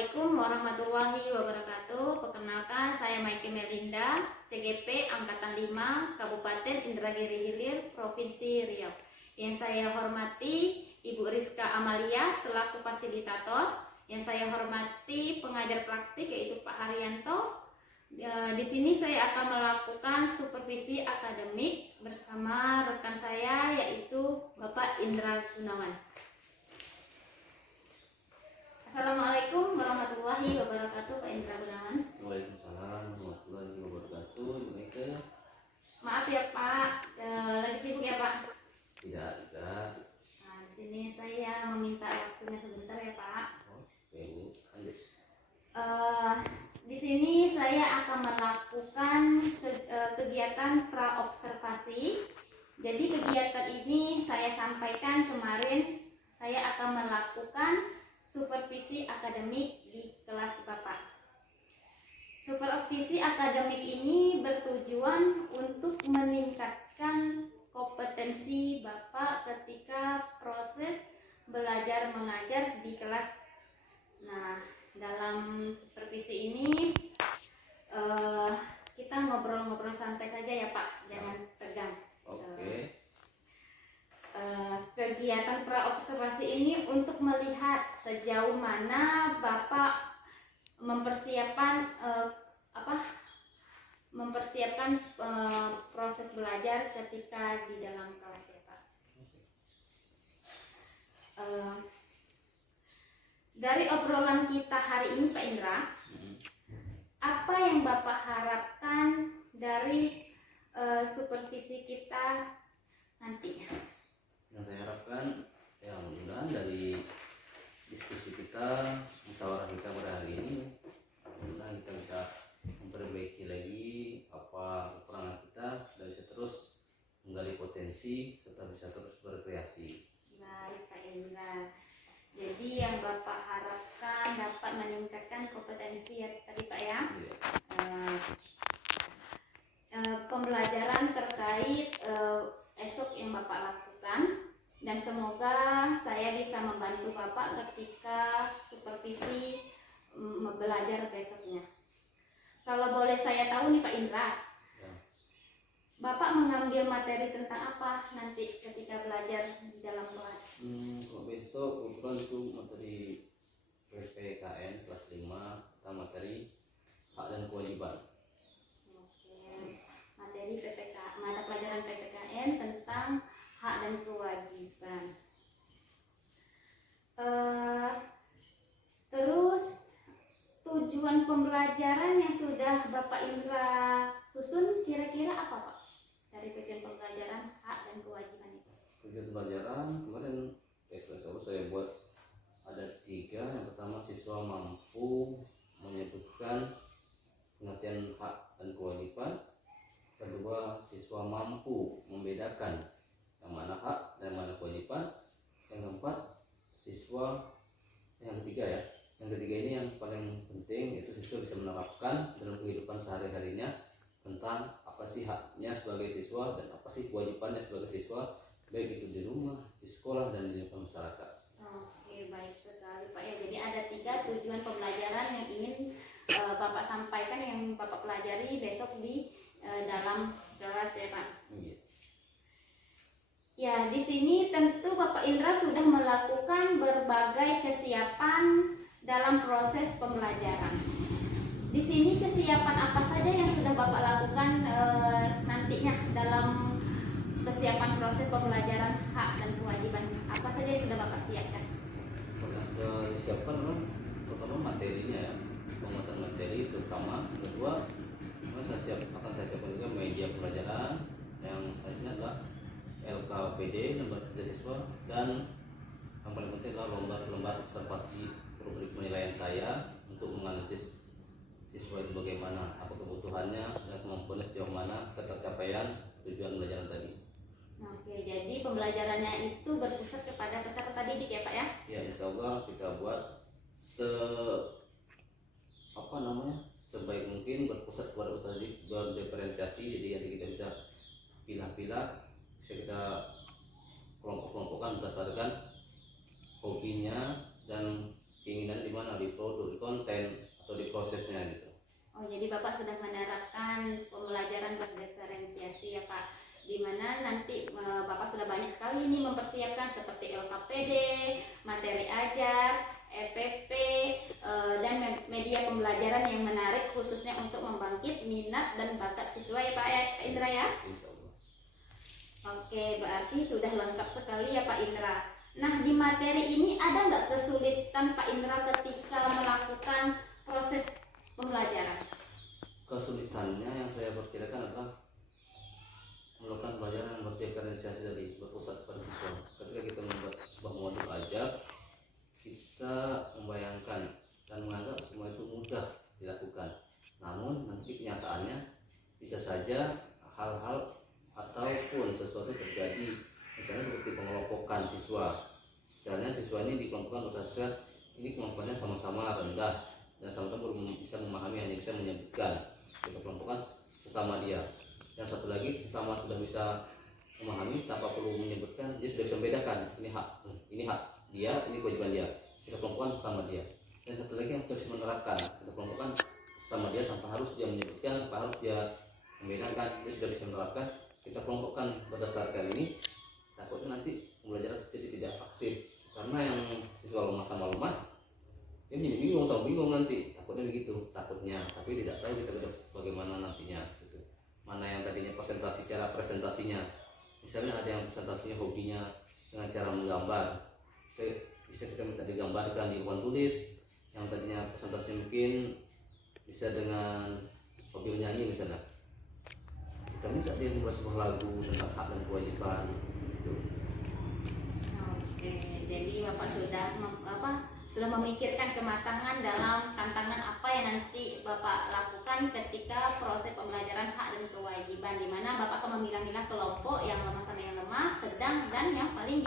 Assalamualaikum warahmatullahi wabarakatuh. Perkenalkan, saya Maike Melinda, CGP Angkatan 5, Kabupaten Indragiri Hilir, Provinsi Riau. Yang saya hormati Ibu Rizka Amalia selaku fasilitator. Yang saya hormati pengajar praktik yaitu Pak Haryanto. Di sini saya akan melakukan supervisi akademik bersama rekan saya yaitu Bapak Indra Gunawan. Assalamualaikum warahmatullahi wabarakatuh, Pak Indra Gunawan. Waalaikumsalam warahmatullahi wabarakatuh. Baik. Maaf ya Pak, lagi sibuk ya Pak? Tidak. Nah, di sini saya meminta waktunya sebentar ya Pak. Oke, Bu. Lanjut. Di sini saya akan melakukan kegiatan praobservasi. Jadi kegiatan ini saya sampaikan kemarin, saya akan melakukan supervisi akademik di kelas Bapak. Supervisi akademik ini bertujuan untuk meningkatkan kompetensi Bapak ketika proses belajar mengajar di kelas. Nah, dalam supervisi ini kita ngobrol-ngobrol santai saja ya Pak, jangan tegang. Oke. Kegiatan praobservasi ini untuk melihat sejauh mana Bapak mempersiapkan proses belajar ketika di dalam kelas ya Pak. Dari obrolan kita hari ini Pak Indra, apa yang Bapak harapkan dari supervisi kita nantinya? Yang saya harapkan, ya mudah-mudahan dari diskusi kita, musyawarah kita pada hari ini, mudah-mudahan kita bisa memperbaiki lagi apa kekurangan kita dan bisa terus menggali potensi serta bisa terus berkreasi. Baik Pak Indra. Jadi yang Bapak harapkan dapat meningkatkan kompetensi ya tadi Pak ya. Iya. Pembelajaran terkait esok yang Bapak lakukan, dan semoga saya bisa membantu Bapak ketika supervisi belajar besoknya. Kalau boleh saya tahu nih Pak Indra, Ya. Bapak mengambil materi tentang apa nanti ketika belajar di dalam kelas? Kalau besok kebetulan itu materi PPKN kelas 5 tentang materi hak dan kewajiban. Oke, materi mata pelajaran PPKN tentang hak dan kewajiban. Terus tujuan pembelajaran yang sudah Bapak Indra susun kira-kira apa Pak? Dari tujuan pembelajaran hak dan kewajiban itu. Tujuan pembelajaran kemarin saya buat ada 3. Yang pertama, siswa mampu menyebutkan pengertian hak dan kewajiban. Kedua, siswa mampu membedakan yang mana hak dan mana kewajiban. Yang keempat, yang ketiga ini yang paling penting, yaitu siswa bisa menerapkan dalam kehidupan sehari-harinya tentang apa sih haknya sebagai siswa dan apa sih kewajibannya sebagai siswa, baik itu di rumah, di sekolah, dan di lingkungan masyarakat. Oke, baik sekali Pak ya. Jadi ada 3 tujuan pembelajaran yang ingin Bapak sampaikan, yang Bapak pelajari besok di dalam kelas ya Pak. Iya. Ya, di sini tentu Bapak Indra sudah melakukan berbagai kesiapan dalam proses pembelajaran. Di sini kesiapan apa saja yang sudah Bapak lakukan nantinya dalam kesiapan proses pembelajaran hak dan kewajiban? Apa saja yang sudah Bapak siapkan? Yang sudah disiapkan pertama materinya ya, pembahasan materi terutama. Kedua, akan saya siapkan juga media pelajaran. Yang selanjutnya adalah LKPD, lembar kerja siswa, dan yang paling penting adalah lembar observasi rubrik penilaian saya untuk menganalisis siswa itu bagaimana, apa kebutuhannya dan kemampuannya sejauh mana ketercapaian tujuan belajar tadi. Oke, jadi pembelajarannya itu berpusat kepada peserta didik ya Pak ya? Ya, insya Allah kita buat sebaik mungkin berpusat kepada peserta didik, berdiferensiasi, jadi nanti kita bisa pilah-pilah, bisa kita kelompok-kelompokkan berdasarkan hobinya dan di produk, di konten atau di prosesnya gitu. Oh, jadi Bapak sudah menerapkan pembelajaran berdiferensiasi ya Pak, di mana nanti Bapak sudah banyak sekali ini mempersiapkan seperti LKPD, materi ajar, EPP, dan media pembelajaran yang menarik khususnya untuk membangkit minat dan bakat siswa ya Pak Indra ya. Insya Allah. Oke, berarti sudah lengkap sekali ya Pak Indra. Nah, di materi ini ada nggak kesulitan Pak Indra ketika melakukan proses pembelajaran? Kesulitannya yang saya perkirakan adalah melakukan pembelajaran yang berdiferensiasi dari berpusat pada siswa. Ketika kita membuat sebuah modul ajar, kita membayangkan dan menganggap semua itu mudah dilakukan. Namun nanti kenyataannya bisa saja hal-hal ataupun sesuatu terjadi, misalnya seperti pengelompokan siswa. Misalnya siswa ini dikelompokkan pada siswa ini kemampuannya sama-sama rendah dan sama-sama belum bisa memahami, hanya bisa menyebutkan. Kita kelompokkan sesama dia. Yang satu lagi sesama sudah bisa memahami tanpa perlu menyebutkan, dia sudah bisa membedakan ini hak dia, ini kewajiban dia. Kita kelompokkan sesama dia. Dan satu lagi yang kita bisa menerapkan, kita kelompokkan sesama dia tanpa harus dia menyebutkan, tanpa harus dia membedakan, dia sudah bisa menerapkan. Kita kelompokkan berdasarkan ini, takutnya nanti pembelajaran jadi tidak aktif karena yang siswa lemah sama lemah ini jadi bingung nanti, takutnya begitu, takutnya, tapi tidak tahu kita bagaimana nantinya gitu. Mana yang tadinya cara presentasinya, misalnya ada yang presentasinya hobinya dengan cara menggambar, bisa kita minta digambarkan di papan tulis. Yang tadinya presentasinya mungkin bisa dengan hobi menyanyi misalnya, kita minta dia membuat sebuah lagu tentang hak dan kewajiban gitu. Oke, jadi Bapak sudah memikirkan kematangan dalam tantangan apa yang nanti Bapak lakukan ketika proses pembelajaran hak dan kewajiban, di mana Bapak akan memilah-milah kelompok yang lemah sama yang lemah, sedang dan yang paling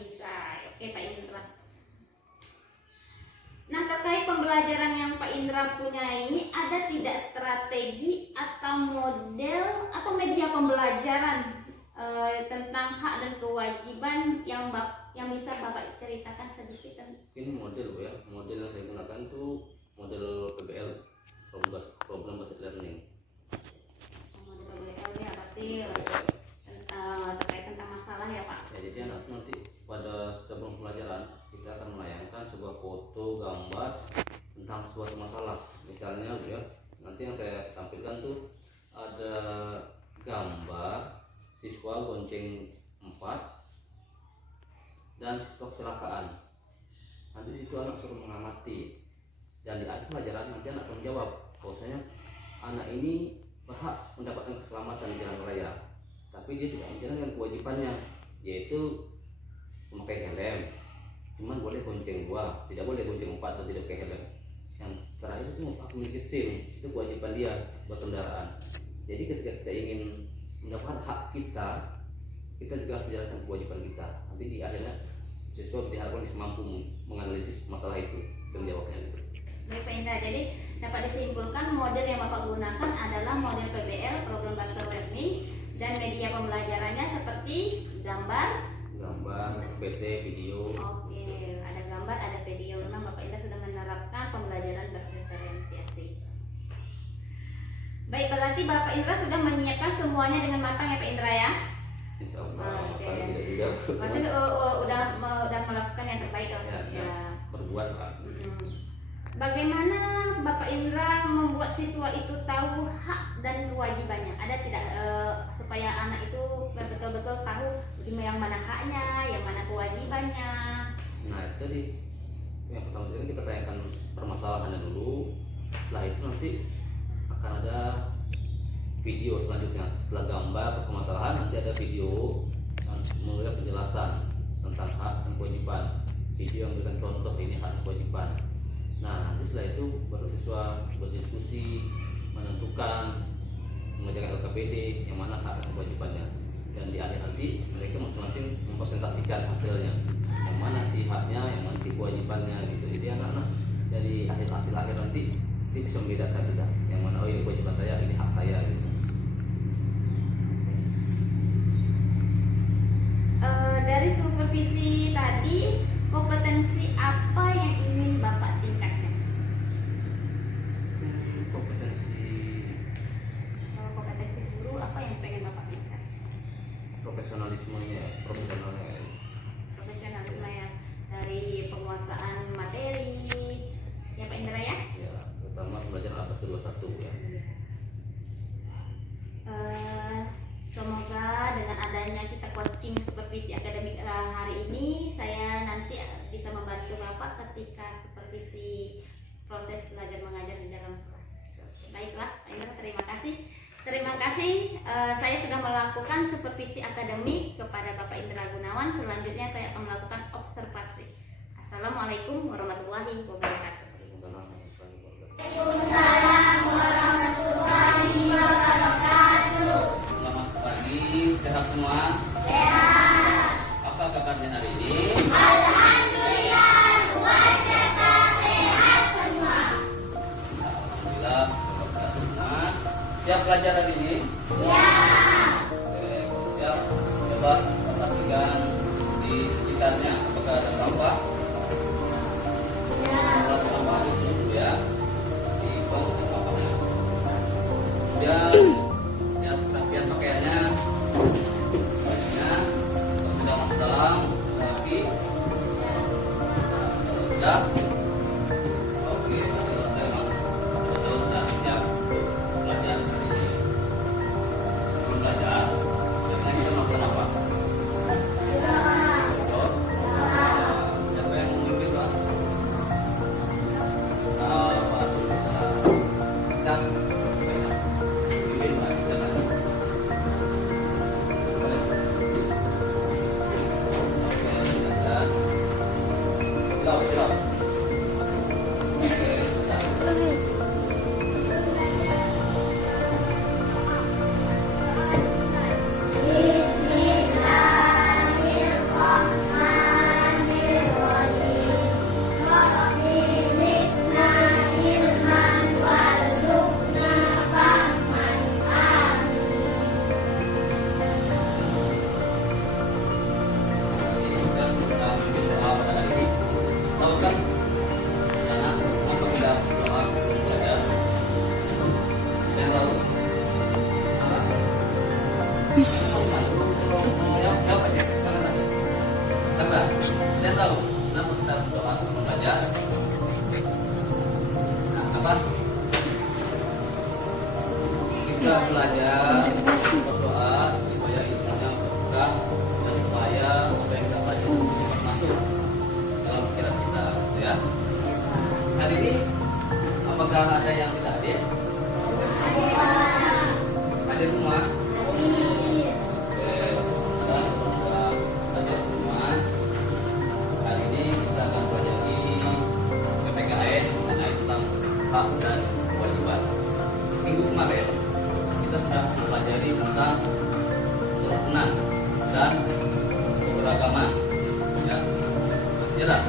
bisa. Oke Pak Indra. Nah, terkait pembelajaran yang Pak Indra punyai, ada tidak strategi atau model atau media pembelajaran tentang hak dan kewajiban yang bisa Bapak ceritakan sedikit? Ini model Bu ya, model yang saya gunakan itu model PBL, problem based learning. Model PBL ya, berarti terkait tentang masalah ya Pak. Ya, jadi nanti pada sebelum pembelajaran kita akan melayangkan sebuah foto, gambar tentang suatu masalah. Misalnya Bu ya, nanti yang saya tampilkan tuh ada gambar siswa gonceng 4 dan siswa kecelakaan. Nanti situ anak suruh mengamati, dan di akhir pelajaran nanti anak akan menjawab bahwasanya anak ini berhak mendapatkan keselamatan di jalan raya, tapi dia tidak menjalankan kewajibannya, yaitu memakai helm. Cuman boleh gonceng 2, tidak boleh gonceng 4 atau tidak pakai helm. Yang terakhir itu memiliki SIM, itu kewajiban dia buat kendaraan. Jadi ketika kita ingin mendapatkan hak kita, kita juga harus menjalankan kewajiban kita. Nanti di akhirnya siswa diharapkan bisa mampu menganalisis masalah itu dan menjawabnya gitu. Baik Pak Indra, jadi dapat disimpulkan model yang Bapak gunakan adalah model PBL, program based learning, dan media pembelajarannya seperti gambar, PT, video. Oke, ada gambar, ada video. Memang Bapak Indra sudah menerapkan pembelajaran berdiferensiasi. Baik, berarti Bapak Indra sudah menyiapkan semuanya dengan matang ya Pak Indra ya? Insya Allah, Oke. kalau tidak juga. Berarti udah melakukan yang terbaik ya. Berbuat Pak. Bagaimana Bapak Indra membuat siswa itu tahu hak dan kewajibannya? Ada tidak supaya anak itu betul-betul tahu yang mana haknya, yang mana kewajibannya? Nah, itu tadi yang pertama kita tanyakan permasalahannya dulu. Setelah itu nanti akan ada video selanjutnya. Setelah gambar permasalahan nanti ada video yang memberikan penjelasan tentang hak dan kewajiban. Video yang memberikan contoh ini hak dan kewajiban. Nah, nanti setelah itu baru siswa berdiskusi menentukan mengerjakan LKPD yang mana hak dan kewajibannya. Dan di akhir nanti mereka masing-masing mempresentasikan hasilnya, yang mana sih haknya, yang mana sih kewajibannya gitu. Jadi anak-anak dari hasil akhir nanti dia bisa membedakan juga yang mana oh ini kewajiban saya, ini hak saya gitu. Dari supervisi tadi, kompetensi apa yang ingin Bapak tingkatkan saya sudah melakukan supervisi akademik kepada Bapak Indra Gunawan. Selanjutnya saya akan melakukan observasi. Assalamualaikum warahmatullahi wabarakatuh. Selamat pagi, sehat semua? Sehat. Apa kabarnya hari ini? Alhamdulillah, luar biasa sehat semua. Alhamdulillah, sehat semua. Siap belajar hari ini? Siap. Oke, kalau siap, coba perhatikan di sekitarnya. Apakah ada sampah? Kalau ada sampah itu ya, dibuang ke sampahnya. Kemudian lihat kerapian pakaiannya, bajunya, kalau tidak masuk dalam, lagi. Nah, kalau sudah, oke, masih memang betul sudah siap untuk belajar hari ini. Sebelum belajar, biasanya kita melakukan apa? Betul. Siapa yang memimpin, Pak? Pak, kita pimpin, Pak. Silakan. Boleh. Oke, belajar. Silau. Oke, sudah. Bismillahirrahmanirrahim. Rabbi zidna ilman warzuqna fahman. Dan kita memimpin doa pada hari ini. Tahu kan? Anak, kenapa kita doa sebelum belajar? Saya tahu. Apa? Jawab aja, jangan aja. Apa? Saya tahu. Kenapa kita harus doa sebelum belajar? Nah, apa? Kita belajar berdoa supaya ilmunya berkah dan supaya apa yang kita pelajari itu cepat masuk dalam pikiran kita, gitu ya. Hari ini apakah ada yang tidak hadir? Hadir semua? Oke, kita sudah hadir semua. Hari ini kita akan pelajari PPKN mengenai tentang hak dan kewajiban. Minggu kemarin kita sudah mempelajari tentang kerukunan dan keberagaman, ya. Ya tak?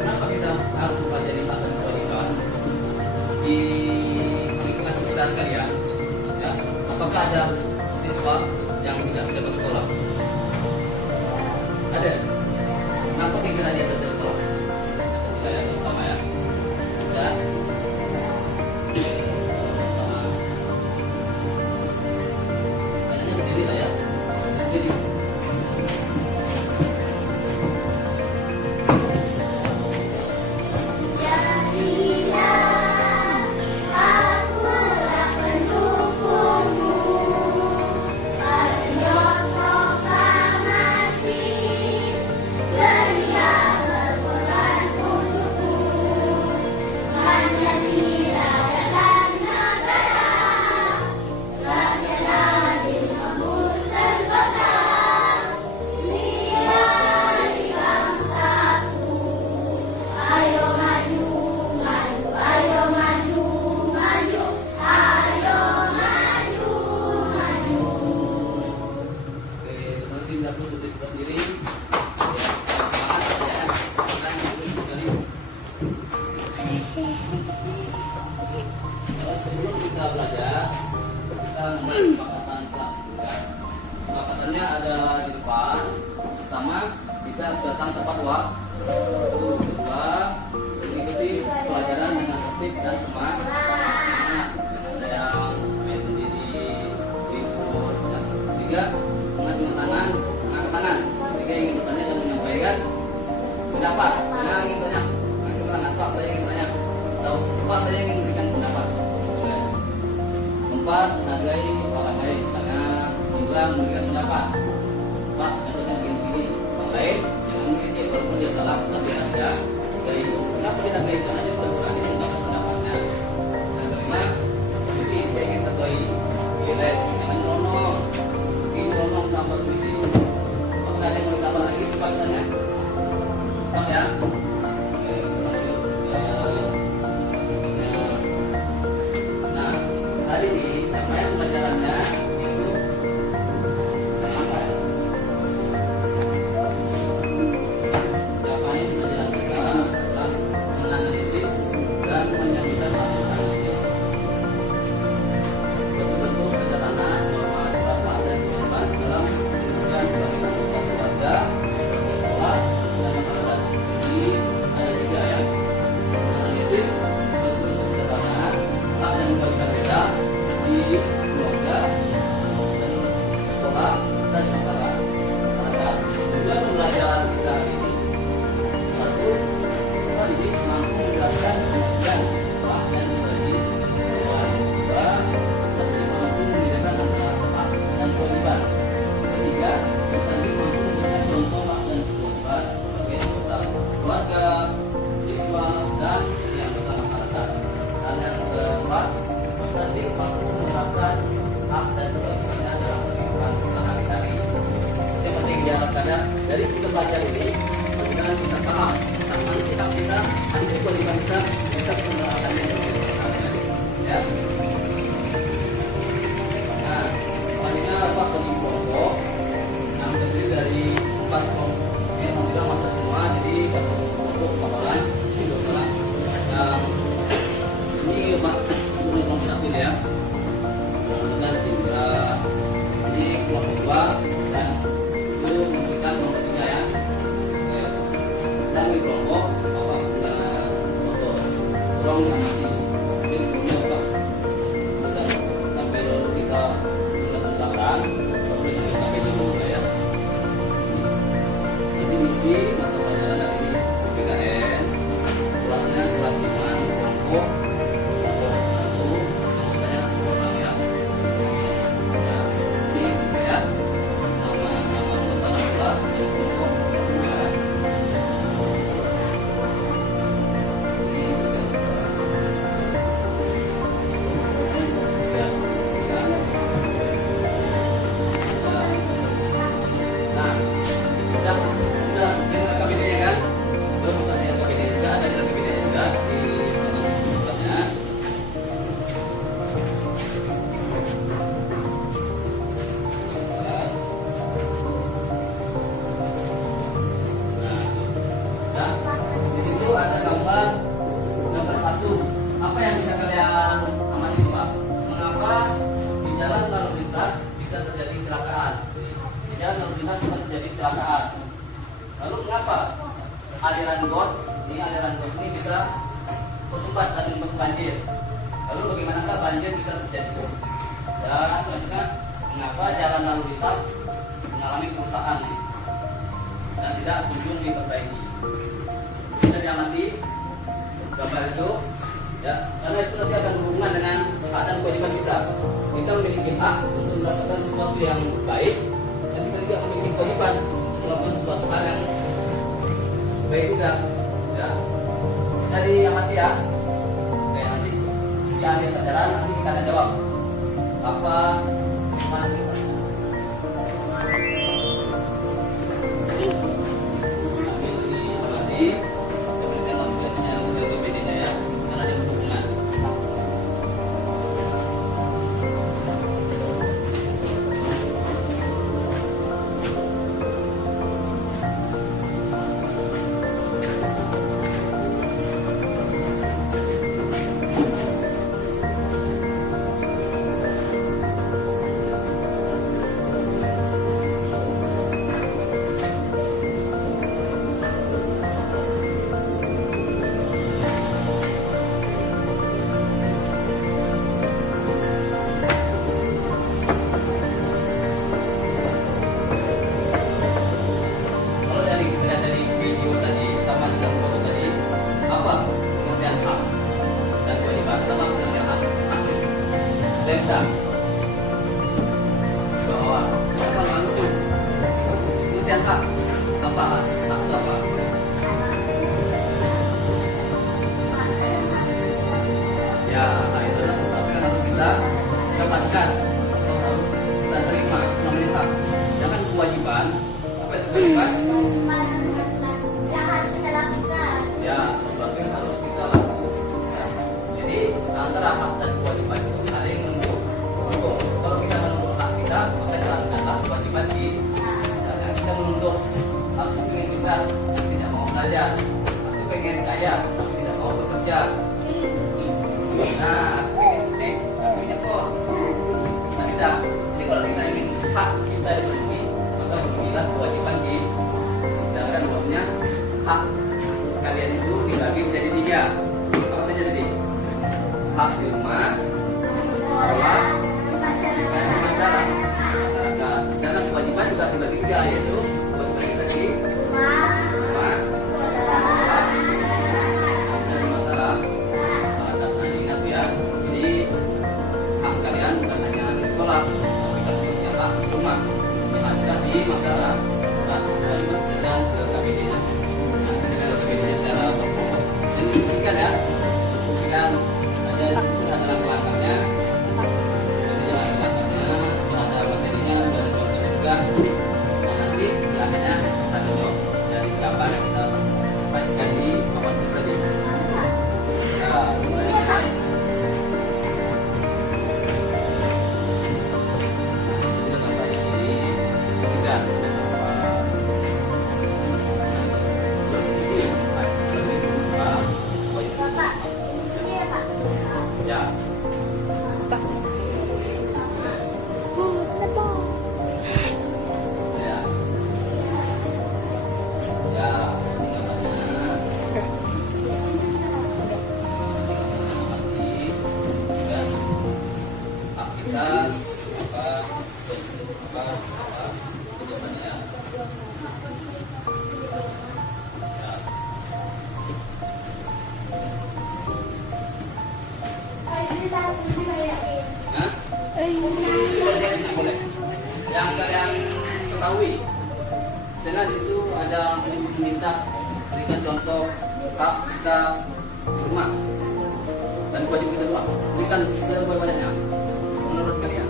Kenapa kita harus mempelajari hak dan kewajiban di lingkungan sekitar kalian? Ya. Apakah ada siswa yang tidak bisa bersekolah? Ada. Kenapa kira dia tidak bisa sekolah? Ya, yang pertama ya. Ya. Kayaknya berdiri lah ya. Berdiri. Jadilah akulah pendukungmu, patriot proklamasi, seria berkorban untukmu. Pancasila dasar negara, rakyatlah dilmamu sentosa, nilai bangsaku. Ayo maju, maju, ayo maju, maju, ayo maju, maju. Oke, terima kasih Datuk untuk kita sendiri. Ya, semangat ya. Kita lanjut sekali. Sebelum kita belajar, kita membuat kesepakatan kelas juga. Kesepakatannya ada di depan. Pertama, kita datang tepat waktu. Kedua, mengikuti pelajaran dengan tertib dan semangat. Nah, ada yang main sendiri, ribut. Ya. Ketiga, mengacungkan tangan, mengangkat tangan. Ketika ingin bertanya dan menyampaikan pendapat. Saya ingin tanya, mengacungkan tangan, Pak, saya ingin tanya. Tahu, Pak, saya ingin memberikan pendapat. Boleh. belajar ini mudah-mudahan kita paham tentang mana sih hak kita, mana sih kewajiban kita bisa menerapkannya ya. Nah, selanjutnya apa bagi kelompok yang terdiri dari 4 kelompok. Ini alhamdulillah masuk semua, jadi 1 kelompok bakalan ini 2 orang yang ini Pak sebelum kelompok 1 ya. Kemudian juga ini kelompok 2 dan itu memberikan kelompok 3 ya. Oke. Dan di kelompok apa punya foto tolong diamati terus punya apa kita sampai lalu kita bulan penjelasan lalu kita pilih dulu ya. Definisi mata pelajaran hari ini PPKN kelasnya kelas 5 kelompok 1 anggotanya 2 orang ya. Nah, ini ya nama anggota kelas kelompok 2. Ini bisa nah, udah dengan kabinetnya kan? Terus pertanyaan kabinet juga ada di kabinet juga di tempatnya. Nah, di situ ada gambar 1. Apa yang bisa kalian amati Pak? Mengapa di jalan lalu lintas bisa terjadi kecelakaan? Di jalan lalu lintas bisa terjadi kecelakaan. Lalu mengapa aliran got ini bisa tersumbat dan menyebabkan banjir? Lalu bagaimanakah banjir bisa terjadi? Dan selanjutnya mengapa jalan lalu lintas mengalami kerusakan dan tidak kunjung diperbaiki? Bisa diamati gambar itu ya, karena itu nanti akan berhubungan dengan hak dan kewajiban kita. Kita memiliki hak untuk mendapatkan sesuatu yang baik, dan kita juga memiliki kewajiban untuk melakukan sesuatu hal yang baik juga ya. Bisa diamati ya. Oke, nanti di akhir pelajaran nanti kita akan jawab apa manfaatnya. Ambil diamati. Desa bahwa apa lalu pengertian hak apa hak itu apa? Ya, hak itu adalah sesuatu yang harus kita dapatkan atau harus kita terima, itu namanya hak. Sedangkan kewajiban, apa itu kewajiban? Yang harus kita lakukan. Ya, sesuatu yang harus kita lakukan. Ya. Jadi antara hak dan kewajiban itu saling mendukung. Kalau kita menuntut hak kita, maka jalankanlah kewajiban kita. Misalnya kita menuntut hak pengen kita tidak mau belajar, aku pengen kaya tapi tidak mau bekerja. Nah, aku pengen putih tapi tidak mau. Nah, bisa. Jadi kalau kita ingin hak kita dipenuhi, maka penuhilah kewajiban kita. Dan maksudnya hak kalian itu dibagi menjadi 3. Apa saja tadi? Hak di rumah, sekolah, dan masyarakat. Karena kewajiban juga dibagi 3, yaitu kewajiban kita di rumah, sekolah, dan masyarakat. Nah, ingat ya, jadi hak kalian bukan hanya di sekolah, tapi kan punya hak di rumah, yang ada di masyarakat. Dan ke kabinetnya. Nanti kita kabinetnya secara berkelompok. Ini diskusikan ya. Nah, ini boleh. Yang kalian ketahui, karena di situ ada minta berikan contoh hak kita rumah dan kewajiban kita rumah. Berikan sebanyak-banyaknya menurut kalian.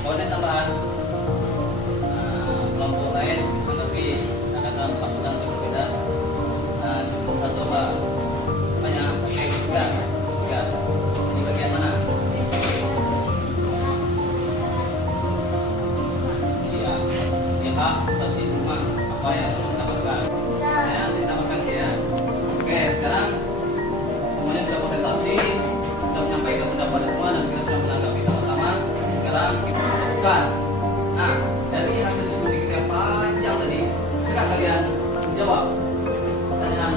Kalau ada tambahan kelompok lain mengerti ada maksud yang berbeda, cukup satu apa banyak tiga di bagian mana? Iya, di hak seperti rumah apa yang harus didapatkan. Ya, didapatkan ya. Oke, sekarang semuanya sudah konsentrasi, sudah menyampaikan pendapat semua dan kita sudah menanggapi sama-sama. Sekarang kita lakukan. Nah, dari hasil diskusi kita yang panjang tadi, silakan kalian jawab pertanyaan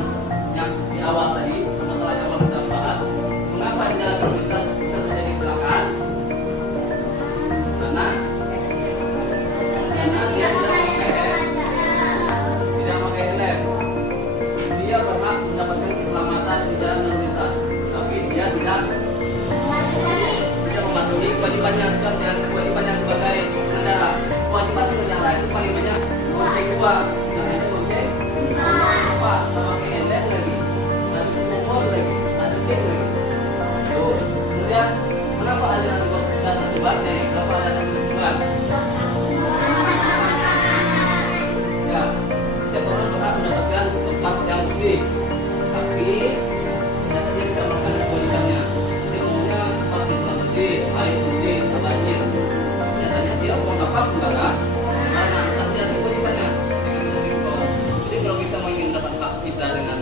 yang di awal tadi, masalah yang awal kita bahas. Mengapa di dalam lalu lintas bisa terjadi kecelakaan? Karena dia tidak pakai helm. Dia berhak mendapatkan keselamatan di dalam lalu lintas, tapi dia tidak mematuhi kewajibannya sebagai pengendara. Kewajiban pengendara itu paling banyak bonceng 2, yang itu bonceng apa? Pakai helm lagi, ada nomor lagi, ada SIM lagi. Tuh. Kemudian kenapa ada nomor bisa tersebar? Kenapa ada nomor tersebar? Ya, setiap orang berhak mendapatkan tempat yang bersih, tapi dia tidak melakukan kewajibannya. Dia maunya tempat yang bersih, air bersih, tak banjir. Nyatanya dia buang sampah sembarangan karena tak dia ada kewajibannya. Jadi kalau kita ingin mendapat hak kita dengan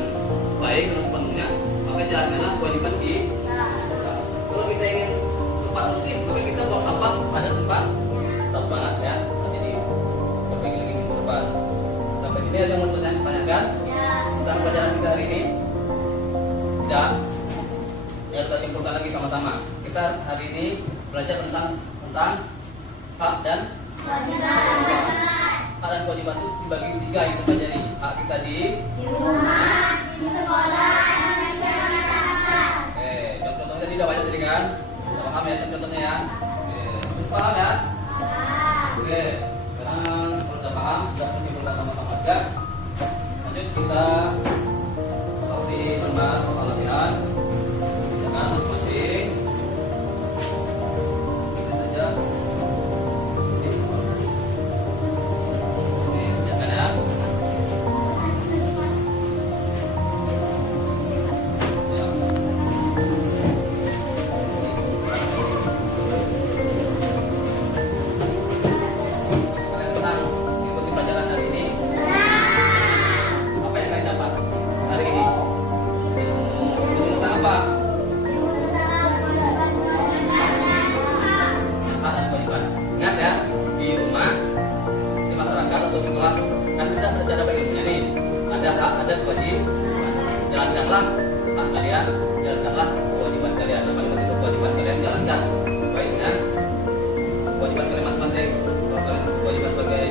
baik dan sepenuhnya, maka jalankanlah kewajiban kita. Kalau kita ingin tempat bersih, maka kita buang sampah pada tempat tetap semangat ya. Nanti diperbaiki lagi minggu depan. Sampai sini ada yang mau ditanyakan tentang pelajaran kita hari ini? Tidak. Ya, kita simpulkan lagi sama-sama. Kita hari ini belajar tentang hak dan kewajiban itu dibagi 3 yang kita pelajari. Hak kita di rumah, di sekolah, dan di masyarakat. Contoh-contohnya tidak banyak tadi kan? Kita paham ya contohnya ya? Paham ya? Oke, sekarang kalau sudah paham, sudah simpulkan sama-sama aja. Lanjut kita di lembar soal latihan. Jangan masing-masing. Ini saja. Ini jangan ya. Ya. Kalian senang ikuti pelajaran hari ini? Apa yang kalian dapat hari ini? Tentang apa? Hak dan kewajiban. Ingat ya, di rumah, di masyarakat atau sekolah kan kita belajar apa ilmunya nih. Ada hak, ada kewajiban. Jalankanlah hak kalian, jalankanlah kewajiban kalian apa namanya itu kewajiban kalian jalankan baiknya kewajiban kalian masing-masing. Kalau kalian kewajiban sebagai